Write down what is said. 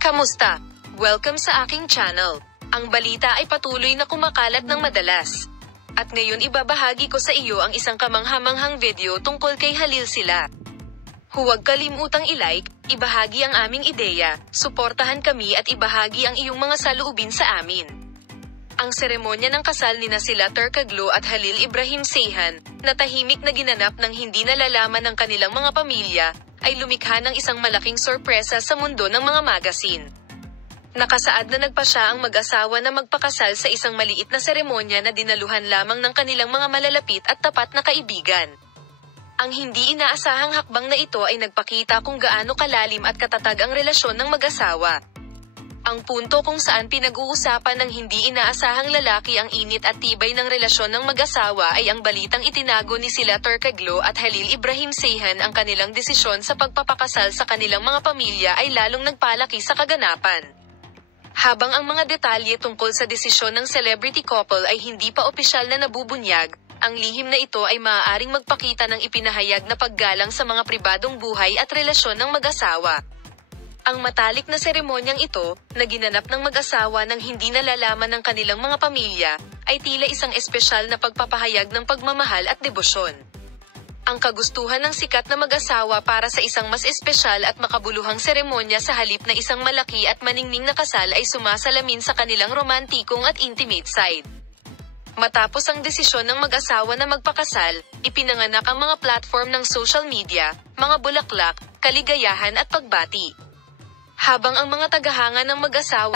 Kamusta? Welcome sa aking channel. Ang balita ay patuloy na kumakalat ng madalas. At ngayon ibabahagi ko sa iyo ang isang kamanghamanghang video tungkol kay Halil Sila. Huwag kalimutang i-like, ibahagi ang aming ideya, suportahan kami at ibahagi ang iyong mga saloobin sa amin. Ang seremonya ng kasal nina sila Turkoglu at Halil Ibrahim Ceyhan, na tahimik na ginanap ng hindi nalalaman ng kanilang mga pamilya, ay lumikha ng isang malaking sorpresa sa mundo ng mga magazine. Nakasaad na nagpasya ang mag-asawa na magpakasal sa isang maliit na seremonya na dinaluhan lamang ng kanilang mga malalapit at tapat na kaibigan. Ang hindi inaasahang hakbang na ito ay nagpakita kung gaano kalalim at katatag ang relasyon ng mag-asawa. Ang punto kung saan pinag-uusapan ng hindi inaasahang lalaki ang init at tibay ng relasyon ng mag-asawa ay ang balitang itinago ni sila Turkoglu at Halil Ibrahim Ceyhan. Ang kanilang desisyon sa pagpapakasal sa kanilang mga pamilya ay lalong nagpalaki sa kaganapan. Habang ang mga detalye tungkol sa desisyon ng celebrity couple ay hindi pa opisyal na nabubunyag, ang lihim na ito ay maaaring magpakita ng ipinahayag na paggalang sa mga pribadong buhay at relasyon ng mag-asawa. Ang matalik na seremonyang ito, na ginanap ng mag-asawa ng hindi nalalaman ng kanilang mga pamilya, ay tila isang espesyal na pagpapahayag ng pagmamahal at debosyon. Ang kagustuhan ng sikat na mag-asawa para sa isang mas espesyal at makabuluhang seremonya sa halip na isang malaki at maningning na kasal ay sumasalamin sa kanilang romantikong at intimate side. Matapos ang desisyon ng mag-asawa na magpakasal, ipinanganak ang mga platform ng social media, mga bulaklak, kaligayahan at pagbati. Habang ang mga tagahanga ng mag-asawa